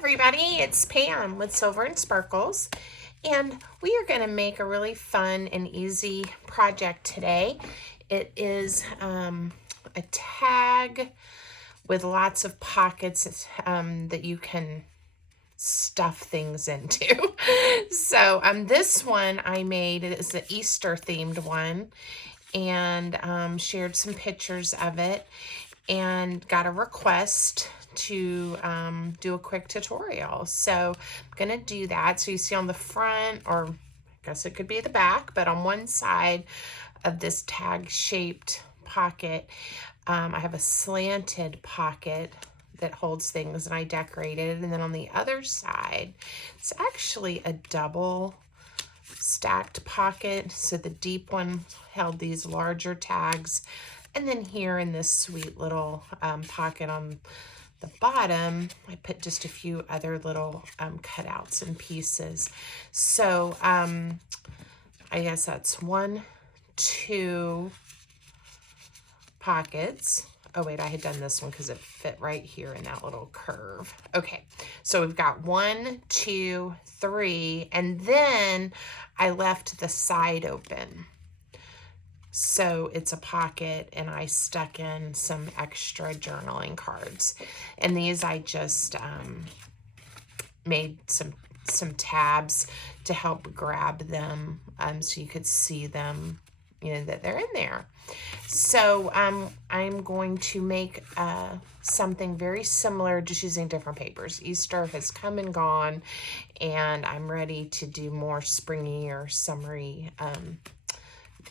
everybody, it's Pam with Silver and Sparkles, and we are going to make a really fun and easy project today. It is a tag with lots of pockets that you can stuff things into. So this one I made, it is the Easter themed one, and shared some pictures of it and got a request to do a quick tutorial. So I'm gonna do that. So you see on the front, or I guess it could be the back, but on one side of this tag shaped pocket, I have a slanted pocket that holds things, and I decorated. And then on the other side, it's actually a double stacked pocket. So the deep one held these larger tags, and then here in this sweet little pocket on the bottom, I put just a few other little cutouts and pieces. So I guess that's 1, 2 pockets. Oh wait, I had done this one because it fit right here in that little curve. Okay, so we've got 1, 2, 3, and then I left the side open. So it's a pocket, and I stuck in some extra journaling cards. And these I just made some tabs to help grab them so you could see them, you know, that they're in there. So I'm going to make something very similar, just using different papers. Easter has come and gone, and I'm ready to do more springy or summery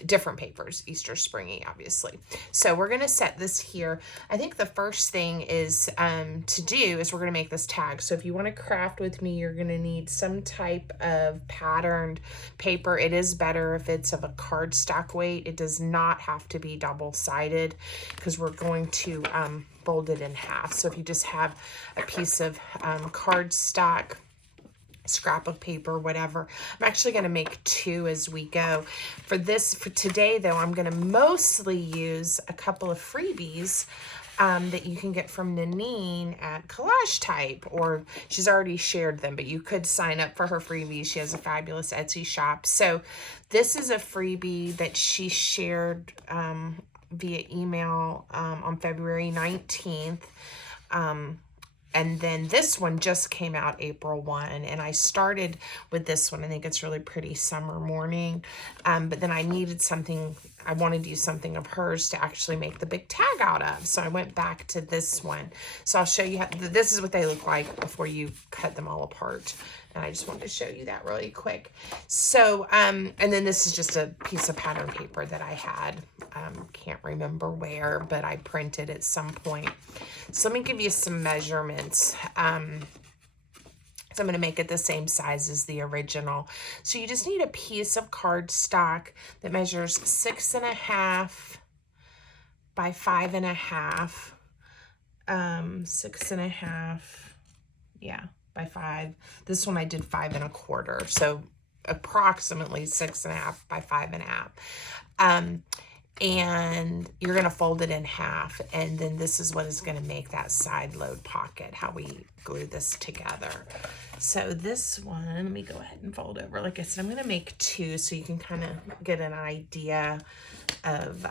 different papers, Easter springy, obviously. So we're going to set this here. I think the first thing is to do is we're going to make this tag. So if you want to craft with me, you're going to need some type of patterned paper. It is better if it's of a cardstock weight. It does not have to be double-sided because we're going to fold it in half. So if you just have a piece of cardstock, scrap of paper, whatever. I'm actually going to make 2 as we go. For today though, I'm going to mostly use a couple of freebies that you can get from Nanine at Collage Type, or she's already shared them, but you could sign up for her freebies. She has a fabulous Etsy shop. So this is a freebie that she shared via email on February 19th. And then this one just came out April 1, and I started with this one. I think it's really pretty summer morning, but then I needed something, I wanted to use something of hers to actually make the big tag out of. So I went back to this one. So I'll show you how, this is what they look like before you cut them all apart. And I just wanted to show you that really quick. So, and then this is just a piece of pattern paper that I had. Can't remember where, but I printed at some point. So let me give you some measurements. So I'm going to make it the same size as the original. So you just need a piece of cardstock that measures 6.5 by 5.5. 6.5, yeah, by 5. This one I did 5 1/4, so approximately 6.5 by 5.5. And you're going to fold it in half, and then this is what is going to make that side load pocket, how we glue this together. So this one, let me go ahead and fold over. Like I said, I'm going to make 2 so you can kind of get an idea of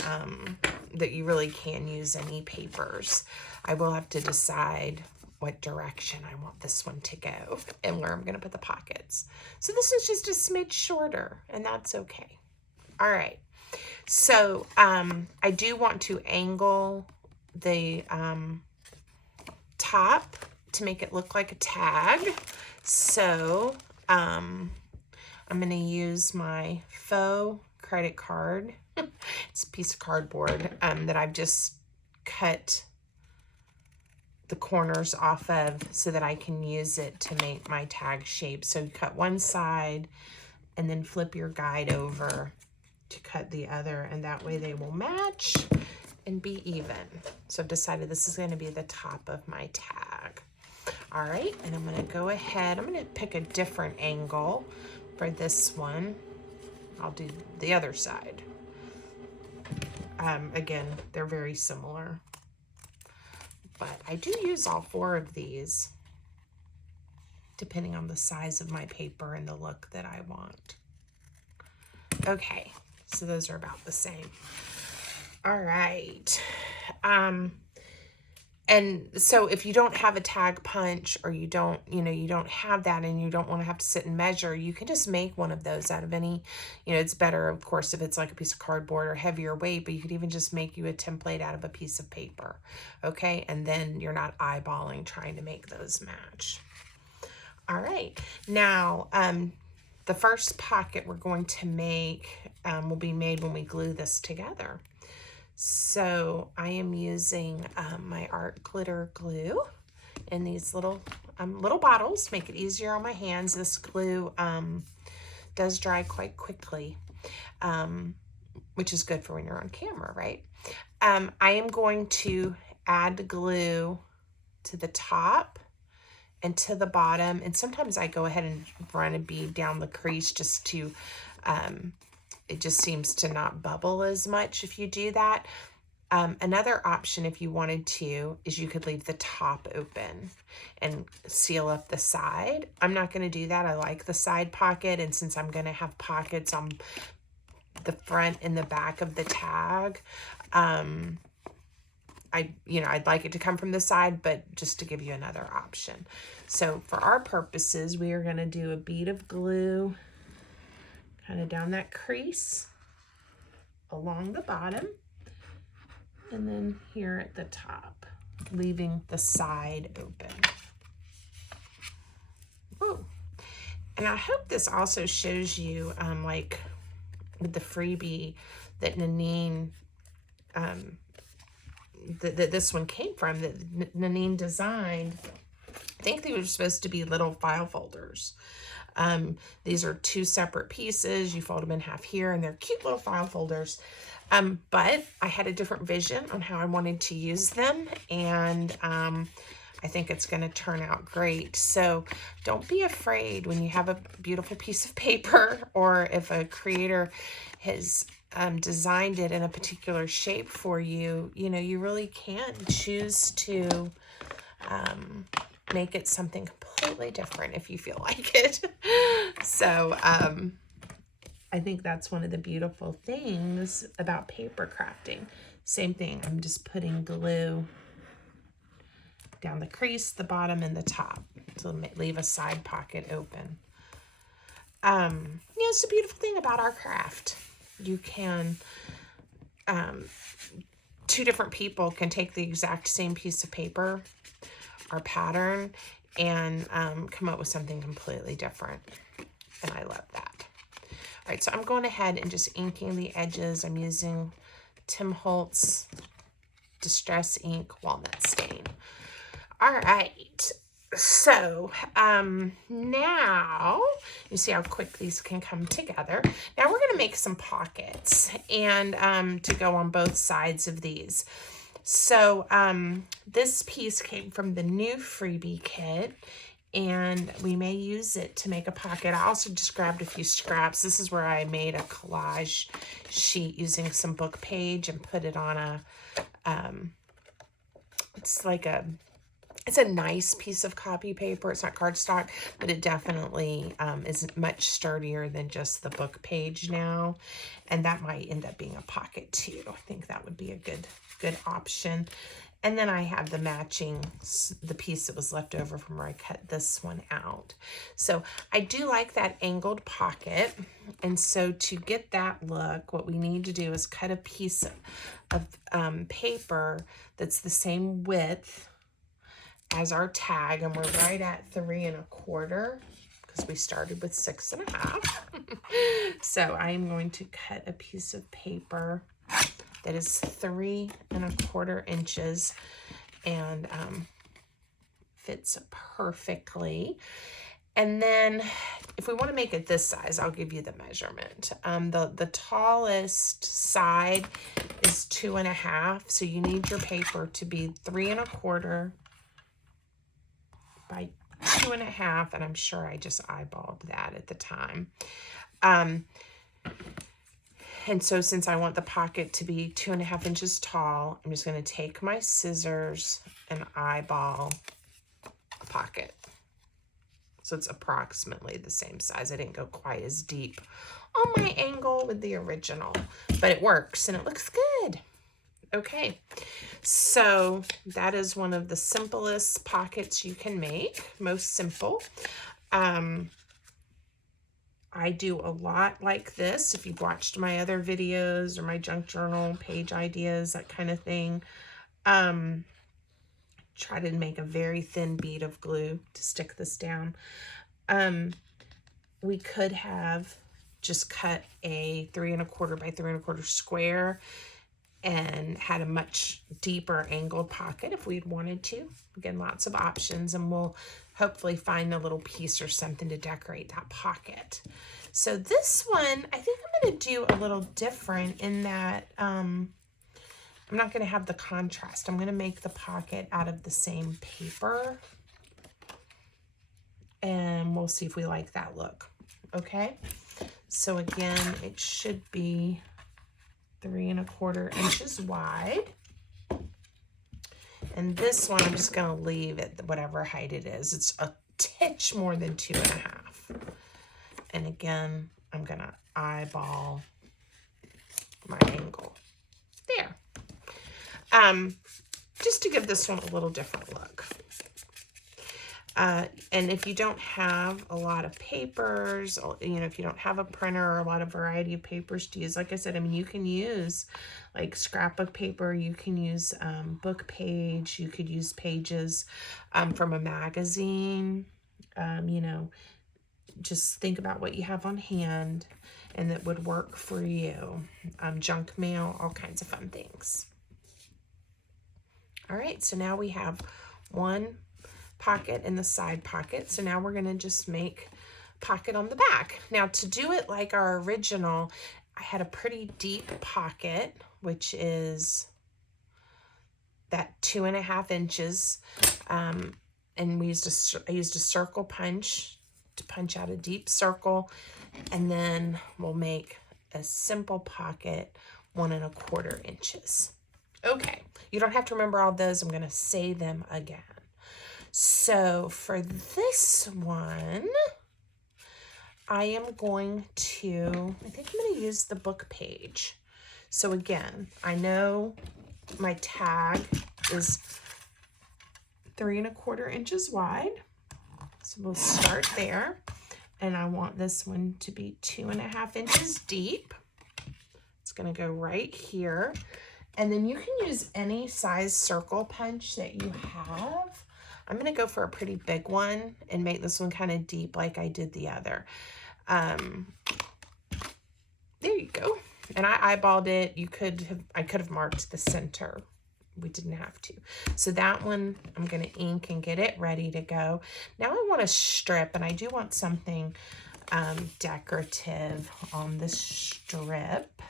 that you really can use any papers. I will have to decide what direction I want this one to go and where I'm going to put the pockets. So this is just a smidge shorter, and that's okay. All right. So I do want to angle the top to make it look like a tag. So I'm going to use my faux credit card. It's a piece of cardboard that I've just cut the corners off of so that I can use it to make my tag shape. So you cut one side and then flip your guide over to cut the other, and that way they will match and be even. So I've decided this is going to be the top of my tag. All right, and I'm going to go ahead, I'm going to pick a different angle for this one. I'll do the other side. Again, they're very similar, but I do use all 4 of these. depending on the size of my paper and the look that I want. Okay, so those are about the same. All right. And so if you don't have a tag punch, or you don't have that, and you don't want to have to sit and measure, you can just make one of those out of any, it's better, of course, if it's like a piece of cardboard or heavier weight, but you could even just make you a template out of a piece of paper. Okay. And then you're not eyeballing trying to make those match. All right. Now, the first pocket we're going to make will be made when we glue this together. So I am using my art glitter glue in these little bottles, make it easier on my hands. This glue does dry quite quickly, which is good for when you're on camera, right? I am going to add glue to the top and to the bottom, and sometimes I go ahead and run a bead down the crease just to it just seems to not bubble as much if you do that. Another option, if you wanted to, is you could leave the top open and seal up the side. I'm not going to do that. I like the side pocket, and since I'm going to have pockets on the front and the back of the tag, I'd like it to come from the side, but just to give you another option. So for our purposes, we are going to do a bead of glue kind of down that crease along the bottom, and then here at the top, leaving the side open. Ooh. And I hope this also shows you, like with the freebie that Nanine, that this one came from, that Nanine designed. I think they were supposed to be little file folders. These are two separate pieces. You fold them in half here, and they're cute little file folders. But I had a different vision on how I wanted to use them, and I think it's going to turn out great. So don't be afraid when you have a beautiful piece of paper, or if a creator has designed it in a particular shape for you, you really can choose to make it something completely different if you feel like it. So I think that's one of the beautiful things about paper crafting. Same thing, I'm just putting glue down the crease, the bottom, and the top to leave a side pocket open. It's a beautiful thing about our craft. You can, two different people can take the exact same piece of paper or pattern and come up with something completely different. And I love that. All right, so I'm going ahead and just inking the edges. I'm using Tim Holtz Distress Ink Walnut Stain. All right, so now you see how quick these can come together. Now we're going to make some pockets and to go on both sides of these. So this piece came from the new freebie kit, and we may use it to make a pocket. I also just grabbed a few scraps. This is where I made a collage sheet using some book page and put it on a, it's a nice piece of copy paper. It's not cardstock, but it definitely is much sturdier than just the book page now. And that might end up being a pocket too. I think that would be a good option. And then I have the matching, the piece that was left over from where I cut this one out. So I do like that angled pocket. And so to get that look, what we need to do is cut a piece of paper that's the same width as our tag. And we're right at 3 1/4 because we started with 6 1/2. So I'm going to cut a piece of paper that is 3 1/4 inches and fits perfectly. And then if we want to make it this size, I'll give you the measurement. The tallest side is 2 1/2. So you need your paper to be 3 1/4 by 2 1/2. And I'm sure I just eyeballed that at the time. And so since I want the pocket to be 2 1/2 inches tall, I'm just going to take my scissors and eyeball a pocket. So it's approximately the same size. I didn't go quite as deep on my angle with the original, but it works and it looks good. Okay, so that is one of the simplest pockets you can make, most simple. I do a lot like this. If you've watched my other videos or my junk journal, page ideas, that kind of thing, try to make a very thin bead of glue to stick this down. We could have just cut a 3 1/4 by 3 1/4 square and had a much deeper angled pocket if we'd wanted to. Again, lots of options, and we'll hopefully find a little piece or something to decorate that pocket. So this one, I think I'm going to do a little different in that I'm not going to have the contrast. I'm going to make the pocket out of the same paper, and we'll see if we like that look. Okay, so again, it should be 3 1/4 inches wide. And this one, I'm just going to leave it whatever height it is. It's a titch more than 2 1/2. And again, I'm going to eyeball my angle. There. Just to give this one a little different look. And if you don't have a lot of papers, you know, if you don't have a printer or a lot of variety of papers to use, like I said, I mean, you can use like scrapbook paper, you can use book page, you could use pages from a magazine, you know, just think about what you have on hand and that would work for you. Junk mail, all kinds of fun things. All right, so now we have one pocket in the side pocket. So now we're going to just make pocket on the back. Now to do it like our original, I had a pretty deep pocket, which is that 2 1/2 inches. And I used a circle punch to punch out a deep circle. And then we'll make a simple pocket 1 1/4 inches. Okay, you don't have to remember all those. I'm going to say them again. So for this one, I am going to, I think I'm going to use the book page. So again, I know my tag is 3 1/4 inches wide. So we'll start there. And I want this one to be 2 1/2 inches deep. It's going to go right here. And then you can use any size circle punch that you have. I'm going to go for a pretty big one and make this one kind of deep like I did the other. There you go. And I eyeballed it. I could have marked the center. We didn't have to. So that one, I'm going to ink and get it ready to go. Now I want to strip, and I do want something decorative on this strip.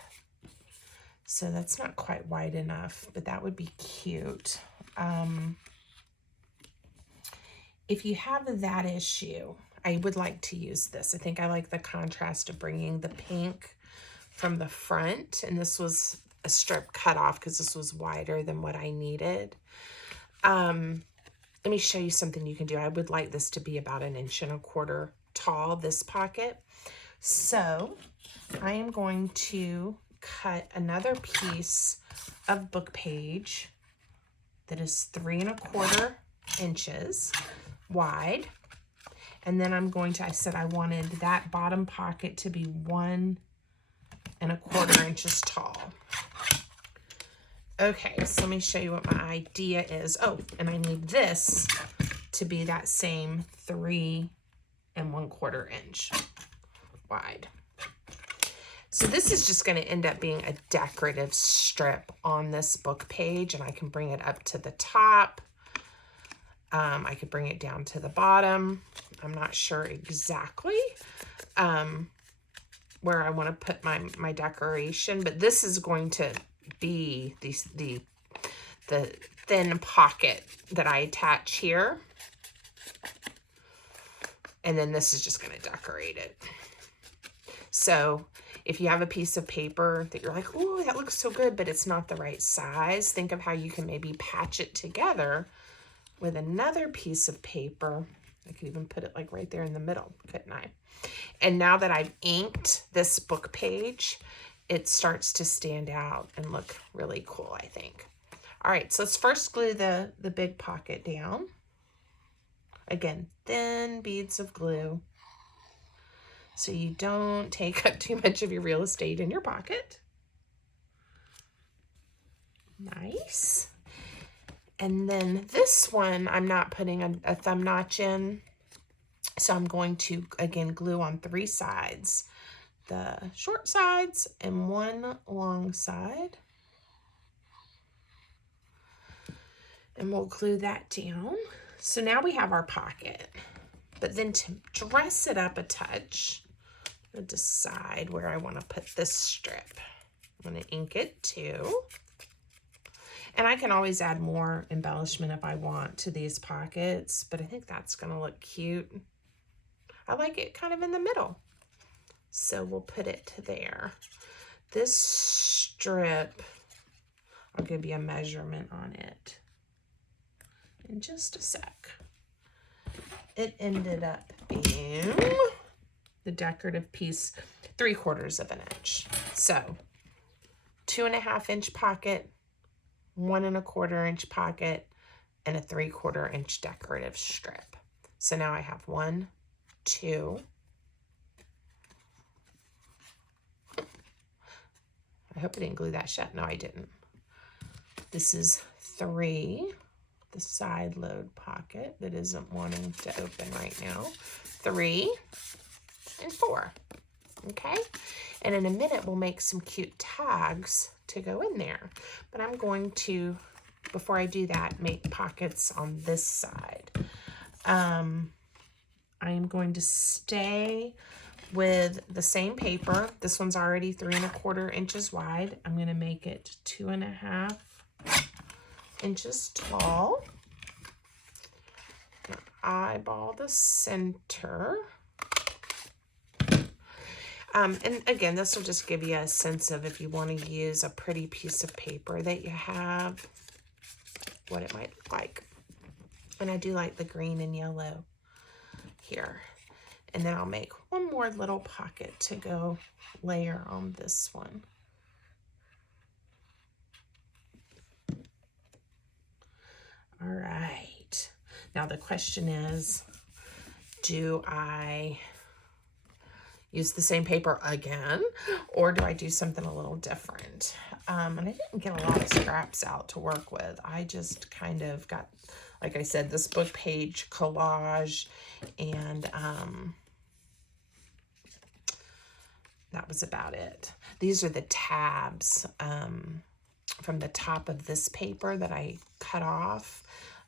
So that's not quite wide enough, but that would be cute. If you have that issue, I would like to use this. I think I like the contrast of bringing the pink from the front, and this was a strip cut off because this was wider than what I needed. Let me show you something you can do. I would like this to be about 1 1/4 inches tall, this pocket. So I am going to cut another piece of book page that is 3 1/4 inches wide. And then I'm going to, I said I wanted that bottom pocket to be 1 1/4 inches tall. Okay, so let me show you what my idea is. Oh, and I need this to be that same 3 1/4 inch wide. So this is just going to end up being a decorative strip on this book page, and I can bring it up to the top. I could bring it down to the bottom. I'm not sure exactly where I want to put my decoration, but this is going to be the thin pocket that I attach here. And then this is just going to decorate it. So if you have a piece of paper that you're like, oh, that looks so good, but it's not the right size, think of how you can maybe patch it together with another piece of paper I could even put it like right there in the middle, couldn't I? And now that I've inked this book page, it starts to stand out and look really cool, I think. All right, so let's first glue the big pocket down. Again, thin beads of glue so you don't take up too much of your real estate in your pocket. Nice. And then this one, I'm not putting a thumb notch in. So I'm going to, again, glue on 3 sides. The short sides and 1 long side. And we'll glue that down. So now we have our pocket. But then to dress it up a touch, I'll decide where I want to put this strip. I'm going to ink it too. And I can always add more embellishment if I want to these pockets, but I think that's going to look cute. I like it kind of in the middle. So we'll put it there. This strip, I'll give you a measurement on it in just a sec. It ended up being the decorative piece 3/4 of an inch. So 2.5 inch pocket, 1 1/4 inch pocket, and a 3/4 inch decorative strip. So now I have 1, 2. I hope I didn't glue that shut. No, I didn't. This is 3, the side load pocket that isn't wanting to open right now. 3 and 4. Okay, and in a minute we'll make some cute tags to go in there. But I'm going to, before I do that, make pockets on this side. I am going to stay with the same paper. This one's already 3 1/4 inches wide. I'm going to make it 2.5 inches tall. Eyeball the center. And again, this will just give you a sense of if you want to use a pretty piece of paper that you have, what it might look like. And I do like the green and yellow here. And then I'll make one more little pocket to go layer on this one. All right. Now the question is, do I use the same paper again, or do I do something a little different? And I didn't get a lot of scraps out to work with. I just kind of got, like I said, this book page collage, and that was about it. These are the tabs from the top of this paper that I cut off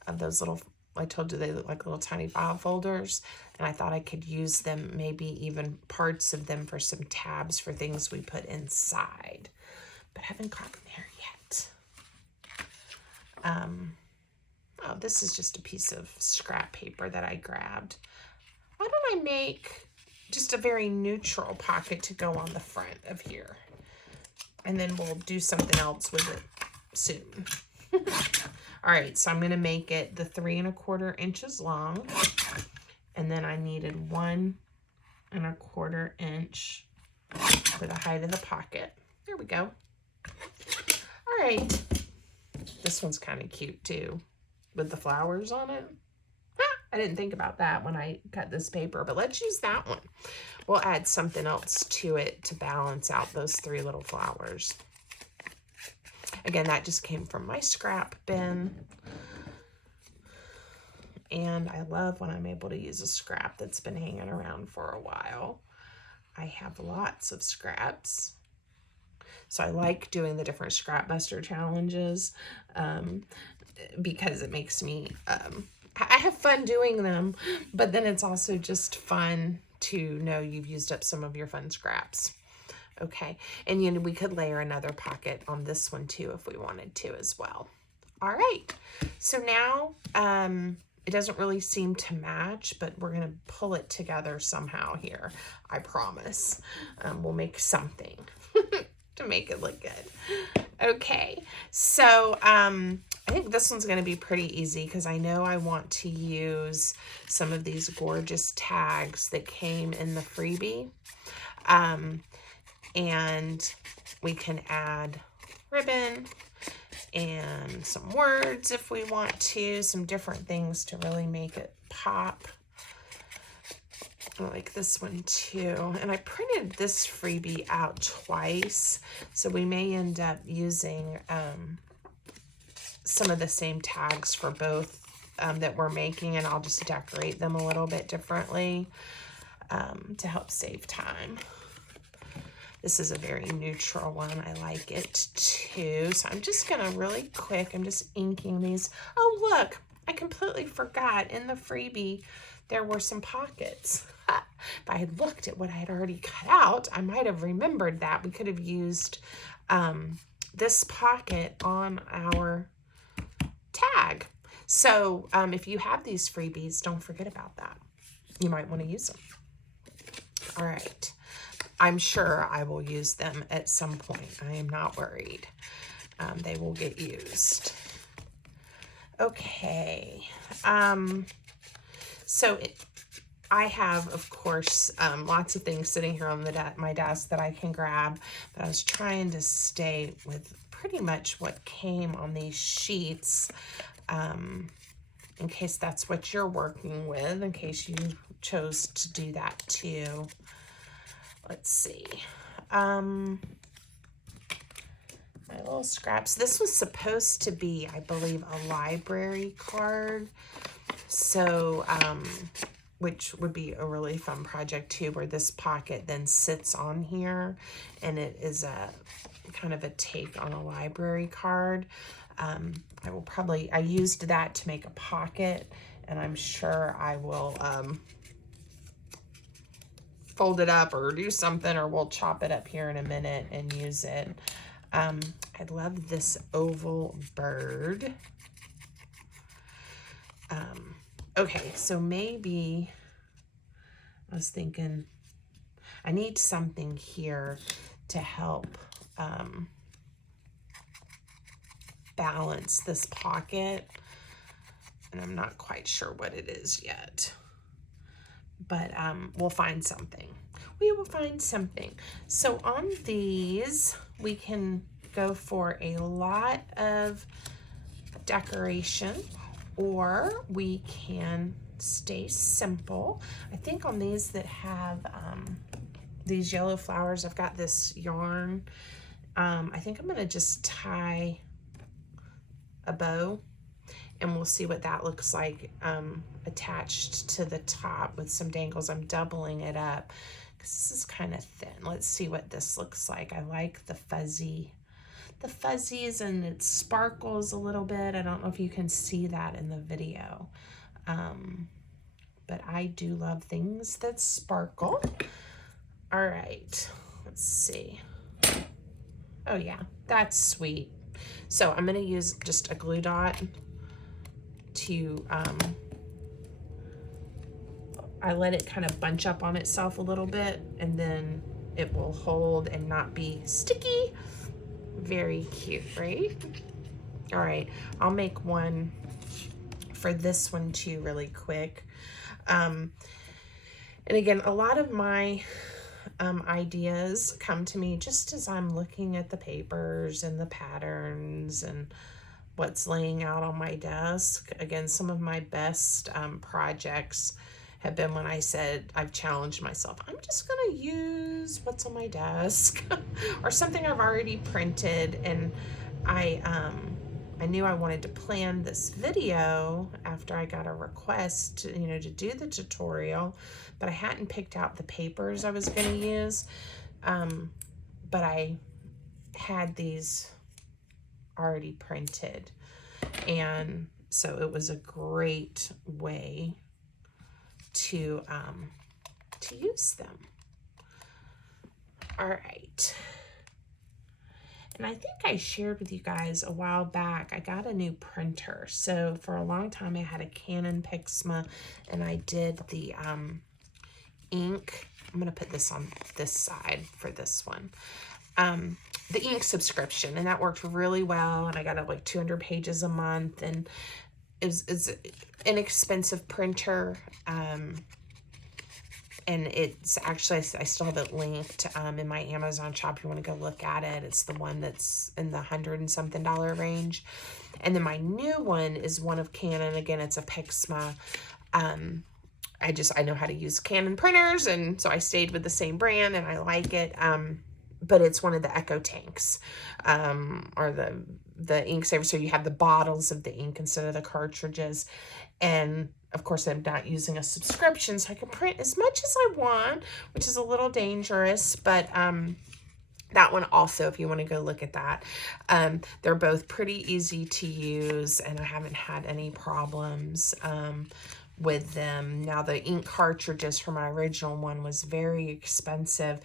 of those little, I told you they look like little tiny file folders, and I thought I could use them, maybe even parts of them, for some tabs for things we put inside. But I haven't gotten there yet. Oh, this is just a piece of scrap paper that I grabbed. Why don't I make just a very neutral pocket to go on the front of here? And then we'll do something else with it soon. All right, so I'm going to make it the 3 1/4 inches long. And then I needed 1 1/4 inch for the height of the pocket. There we go. All right. This one's kind of cute too, with the flowers on it. I didn't think about that when I cut this paper, but let's use that one. We'll add something else to it to balance out those 3 little flowers. Again, that just came from my scrap bin. And I love when I'm able to use a scrap that's been hanging around for a while. I have lots of scraps. So I like doing the different scrap buster challenges because it makes me, I have fun doing them, but then it's also just fun to know you've used up some of your fun scraps. Okay, and you know, we could layer another pocket on this one too if we wanted to as well. All right, so now it doesn't really seem to match, but we're gonna pull it together somehow here, I promise. We'll make something to make it look good. Okay, so I think this one's going to be pretty easy because I know I want to use some of these gorgeous tags that came in the freebie. And we can add ribbon and some words if we want to, some different things to really make it pop. I like this one too. And I printed this freebie out twice, so we may end up using some of the same tags for both that we're making, and I'll just decorate them a little bit differently to help save time. This is a very neutral one. I like it too. So I'm just gonna really quick, I'm just inking these. Oh, look, I completely forgot in the freebie, there were some pockets. If I had looked at what I had already cut out, I might have remembered that. We could have used this pocket on our tag. So if you have these freebies, don't forget about that. You might want to use them. All right. I'm sure I will use them at some point. I am not worried. They will get used. Okay. I have, of course, lots of things sitting here on my desk that I can grab, but I was trying to stay with pretty much what came on these sheets, in case that's what you're working with, in case you chose to do that too. Let's see. My little scraps. This was supposed to be, I believe, a library card. So, which would be a really fun project too, where this pocket then sits on here and it is a kind of a take on a library card. I used that to make a pocket, and I'm sure I will fold it up or do something, or we'll chop it up here in a minute and use it. I love this oval bird. Okay, so maybe I was thinking I need something here to help balance this pocket, and I'm not quite sure what it is yet. But we'll find something. We will find something. So on these, we can go for a lot of decoration, or we can stay simple. I think on these that have these yellow flowers, I've got this yarn. I think I'm gonna just tie a bow, and we'll see what that looks like attached to the top with some dangles. I'm doubling it up because this is kind of thin. Let's see what this looks like. I like the fuzzies, and it sparkles a little bit. I don't know if you can see that in the video, but I do love things that sparkle. All right, let's see. Oh yeah, that's sweet. So I'm gonna use just a glue dot to, I let it kind of bunch up on itself a little bit, and then it will hold and not be sticky. Very cute, right? All right, I'll make one for this one too really quick. And again, a lot of my ideas come to me just as I'm looking at the papers and the patterns and what's laying out on my desk. Again, some of my best projects have been when I said, I've challenged myself, I'm just gonna use what's on my desk or something I've already printed. And I knew I wanted to plan this video after I got a request to, to do the tutorial, but I hadn't picked out the papers I was gonna use. But I had these already printed, and so it was a great way to use them. All right, and I think I shared with you guys a while back, I got a new printer. So for a long time I had a Canon Pixma, and I did the ink. I'm gonna put this on this side for this one. the ink subscription, and that worked really well. And I got like 200 pages a month, and it's an inexpensive printer. And it's actually, I still have it linked in my Amazon shop if you want to go look at it. It's the one that's in the $100 and something range. And then my new one is one of Canon. Again, it's a Pixma. I know how to use Canon printers, and so I stayed with the same brand, and I like it. But it's one of the Echo tanks, or the ink saver. So you have the bottles of the ink instead of the cartridges. And of course, I'm not using a subscription, so I can print as much as I want, which is a little dangerous, but that one also, if you want to go look at that, they're both pretty easy to use, and I haven't had any problems with them. Now, the ink cartridges for my original one was very expensive,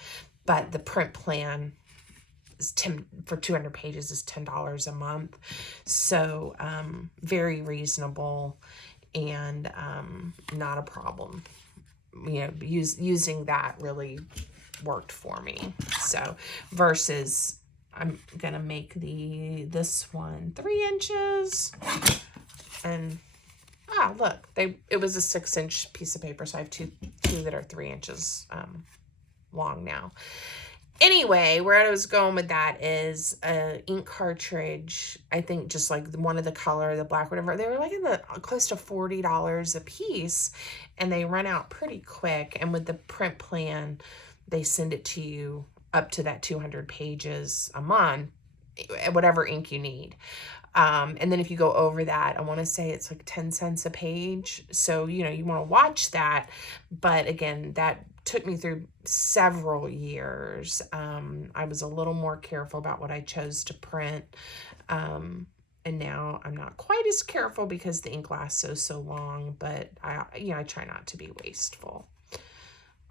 but the print plan is for 200 pages is $10 a month. So very reasonable, and not a problem. You know, using that really worked for me. So versus I'm gonna make this one 3 inches, and look, it was a 6-inch piece of paper, so I have two that are 3 inches long now. Anyway, where I was going with that is an ink cartridge. I think just like one of the color, the black, whatever, they were like in the close to $40 a piece, and they run out pretty quick. And with the print plan, they send it to you up to that 200 pages a month, whatever ink you need. And then if you go over that, I want to say it's like 10 cents a page. So, you know, you want to watch that. But again, that took me through several years. I was a little more careful about what I chose to print. And now I'm not quite as careful because the ink lasts so long, but I try not to be wasteful.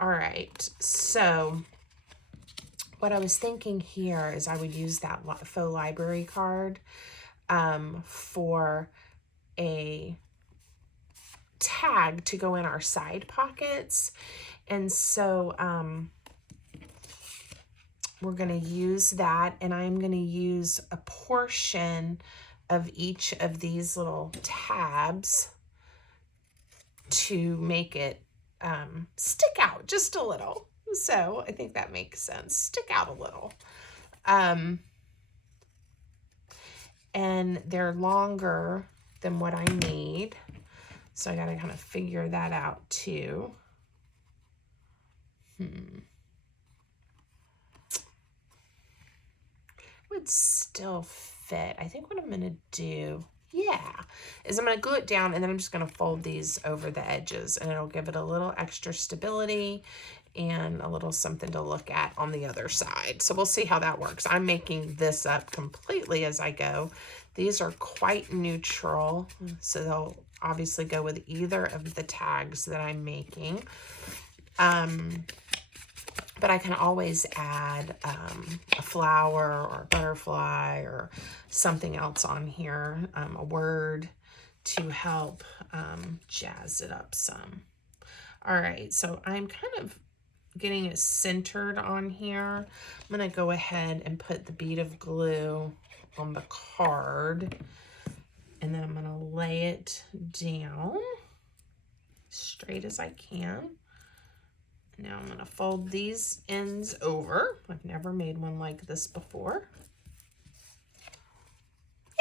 All right. So what I was thinking here is I would use that faux library card for a tag to go in our side pockets. And so we're going to use that, and I'm going to use a portion of each of these little tabs to make it stick out just a little. So I think that makes sense. Stick out a little. And they're longer than what I need. So I got to kind of figure that out too. Would still fit. I think what I'm going to do, is I'm going to glue it down, and then I'm just going to fold these over the edges, and it'll give it a little extra stability and a little something to look at on the other side. So we'll see how that works. I'm making this up completely as I go. These are quite neutral, so they'll obviously go with either of the tags that I'm making. But I can always add a flower or a butterfly or something else on here, a word to help jazz it up some. All right, so I'm kind of getting it centered on here. I'm going to go ahead and put the bead of glue on the card, and then I'm going to lay it down straight as I can. Now I'm going to fold these ends over. I've never made one like this before.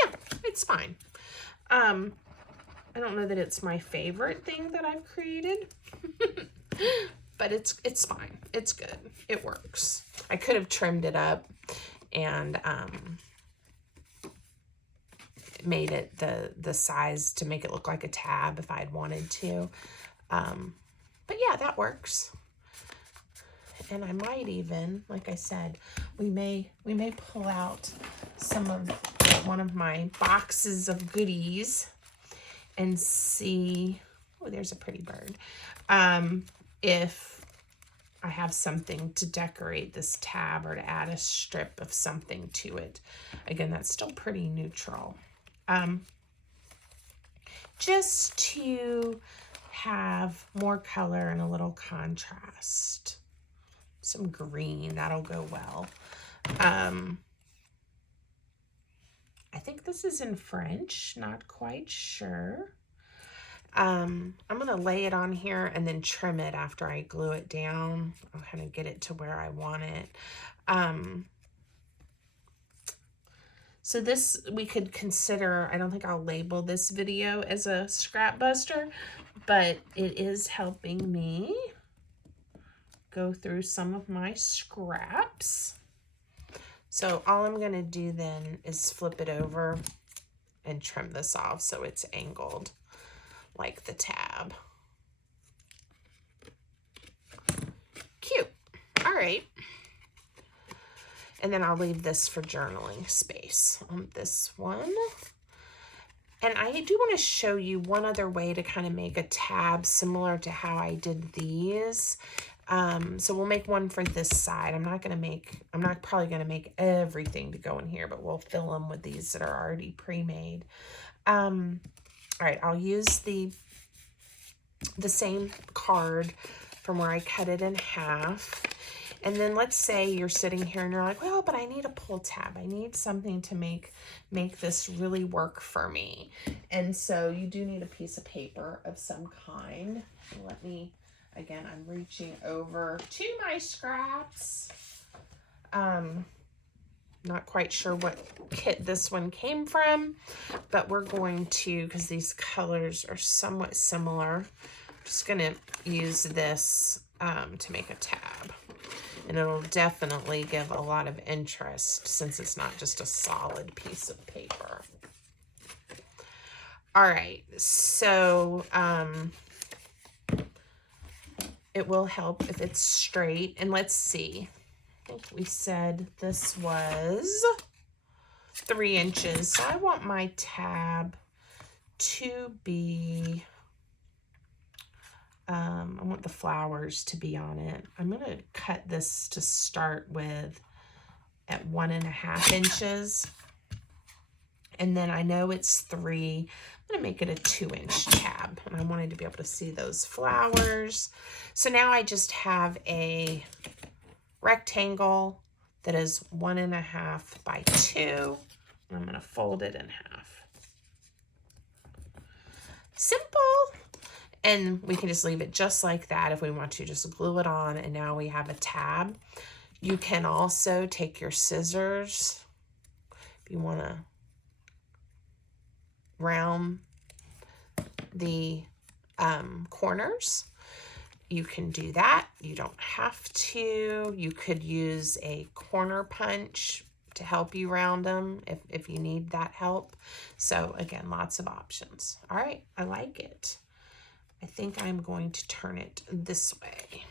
Yeah, it's fine. I don't know that it's my favorite thing that I've created, but it's fine. It's good. It works. I could have trimmed it up and made it the size to make it look like a tab if I'd wanted to. But yeah, that works. And I might even, like I said, we may pull out one of my boxes of goodies and see, oh, there's a pretty bird, if I have something to decorate this tab or to add a strip of something to it. Again, that's still pretty neutral. Just to have more color and a little contrast. Some green, that'll go well. I think this is in French, not quite sure. I'm gonna lay it on here and then trim it after I glue it down. I'll kind of get it to where I want it. So this, we could consider, I don't think I'll label this video as a scrap buster, but it is helping me go through some of my scraps. So all I'm gonna do then is flip it over and trim this off so it's angled like the tab. Cute. All right. And then I'll leave this for journaling space on this one. And I do want to show you one other way to kind of make a tab similar to how I did these. So we'll make one for this side. I'm not probably going to make everything to go in here, but we'll fill them with these that are already pre-made. All right, I'll use the same card from where I cut it in half. And then let's say you're sitting here and you're like, well, but I need a pull tab. I need something to make this really work for me. And so you do need a piece of paper of some kind. Let me, again, I'm reaching over to my scraps. Not quite sure what kit this one came from, but we're going to, because these colors are somewhat similar, just going to use this to make a tab. And it'll definitely give a lot of interest since it's not just a solid piece of paper. All right, so it will help if it's straight. And let's see. I think we said this was 3 inches. So I want my tab to be, I want the flowers to be on it. I'm going to cut this to start with at 1.5 inches. And then I know it's 3. I'm going to make it a 2-inch tab. And I wanted to be able to see those flowers. So now I just have a rectangle that is 1.5 by 2. And I'm going to fold it in half. Simple. And we can just leave it just like that if we want to. Just glue it on, and now we have a tab. You can also take your scissors if you want to round the corners. You can do that. You don't have to. You could use a corner punch to help you round them if you need that help. So again, lots of options. All right, I like it. I think I'm going to turn it this way.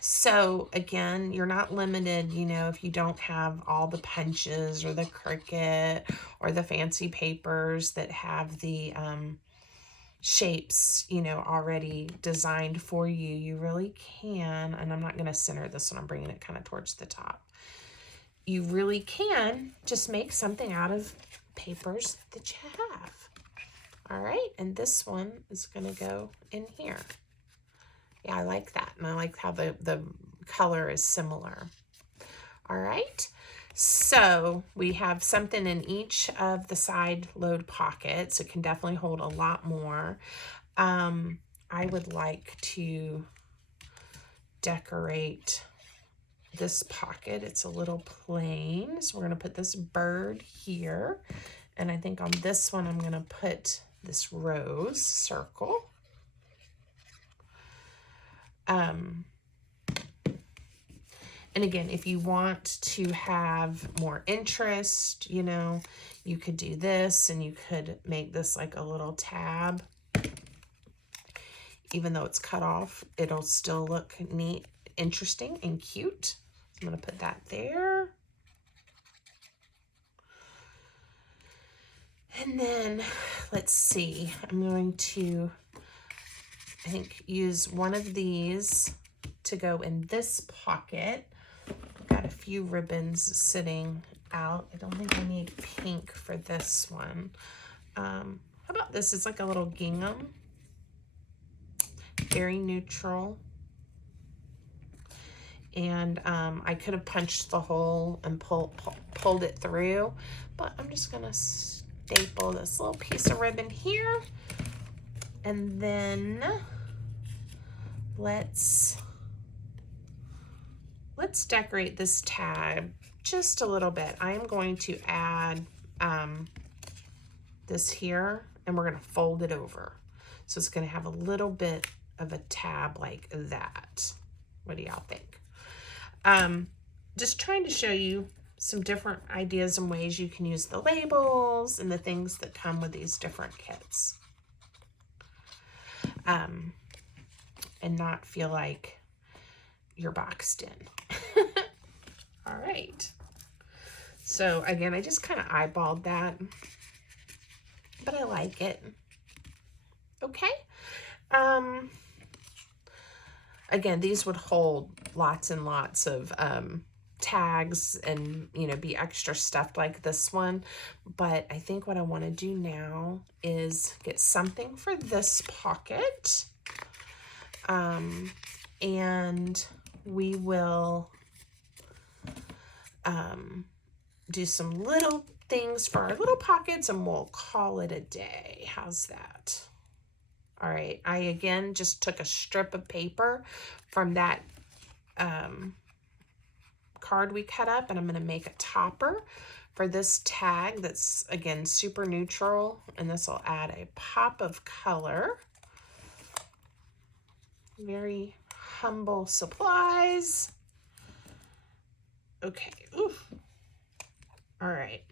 So again, you're not limited, you know, if you don't have all the punches or the Cricut or the fancy papers that have the shapes, you know, already designed for you. You really can, and I'm not going to center this one. I'm bringing it kind of towards the top. You really can just make something out of papers that you have. All right, and this one is going to go in here. Yeah, I like that, and I like how the color is similar. All right, so we have something in each of the side load pockets. It can definitely hold a lot more. I would like to decorate this pocket. It's a little plain, so we're going to put this bird here, and I think on this one I'm going to put this rose circle. And again, if you want to have more interest, you know, you could do this, and you could make this like a little tab. Even though it's cut off, it'll still look neat, interesting, and cute. I'm going to put that there. And then, let's see, I'm going to, I think, use one of these to go in this pocket. I've got a few ribbons sitting out. I don't think I need pink for this one. How about this? It's like a little gingham. Very neutral. And I could have punched the hole and pulled it through, but I'm just gonna staple this little piece of ribbon here. And then let's decorate this tab just a little bit. I am going to add this here, and we're going to fold it over. So it's going to have a little bit of a tab like that. What do y'all think? Just trying to show you some different ideas and ways you can use the labels and the things that come with these different kits. And not feel like you're boxed in. All right. So again, I just kind of eyeballed that, but I like it. Okay. Again, these would hold lots and lots of tags and, you know, be extra stuffed like this one. But I think what I want to do now is get something for this pocket. And we will do some little things for our little pockets, and we'll call it a day. How's that? All right, I again just took a strip of paper from that card we cut up, and I'm going to make a topper for this tag that's, again, super neutral, and this will add a pop of color. Very humble supplies. Okay, oof. All right.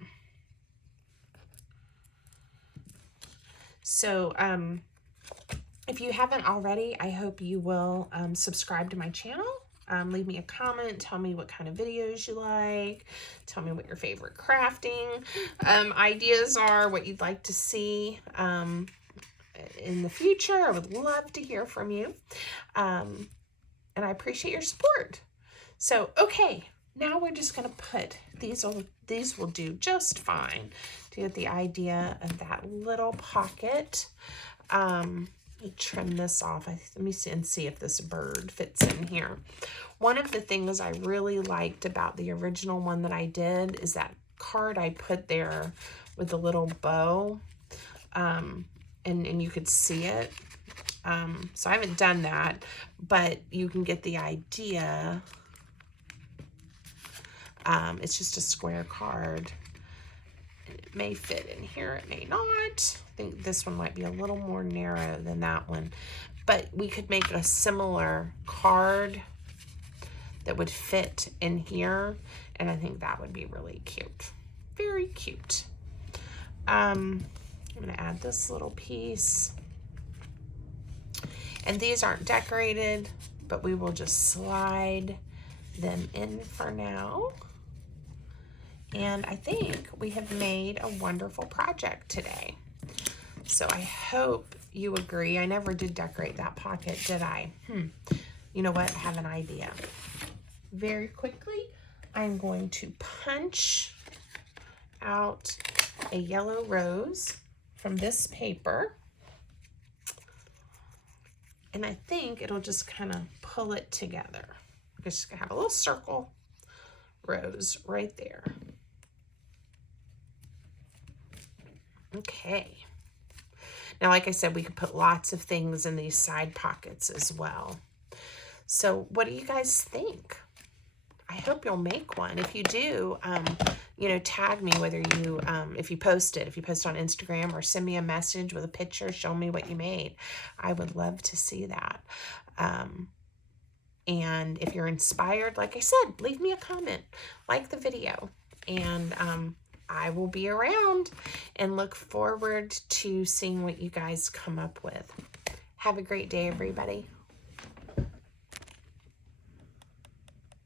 So, if you haven't already, I hope you will subscribe to my channel. Leave me a comment. Tell me what kind of videos you like. Tell me what your favorite crafting ideas are, what you'd like to see in the future. I would love to hear from you. And I appreciate your support. So, okay, now we're just going to put, these will do just fine to get the idea of that little pocket. Let me trim this off. Let me see if this bird fits in here. One of the things I really liked about the original one that I did is that card I put there with the little bow, and you could see it. So I haven't done that, but you can get the idea. It's just a square card. It may fit in here, it may not. I think this one might be a little more narrow than that one, but we could make a similar card that would fit in here, and I think that would be really cute. Very cute. I'm gonna add this little piece, and these aren't decorated, but we will just slide them in for now. And I think we have made a wonderful project today. So I hope you agree. I never did decorate that pocket, did I? You know what? I have an idea. Very quickly, I'm going to punch out a yellow rose from this paper. And I think it'll just kind of pull it together. I'm just gonna have a little circle rose right there. Okay. Now, like I said, we could put lots of things in these side pockets as well. So what do you guys think? I hope you'll make one. If you do, you know, tag me, whether you, if you post on Instagram, or send me a message with a picture, show me what you made. I would love to see that. And if you're inspired, like I said, leave me a comment, like the video, and I will be around and look forward to seeing what you guys come up with. Have a great day, everybody.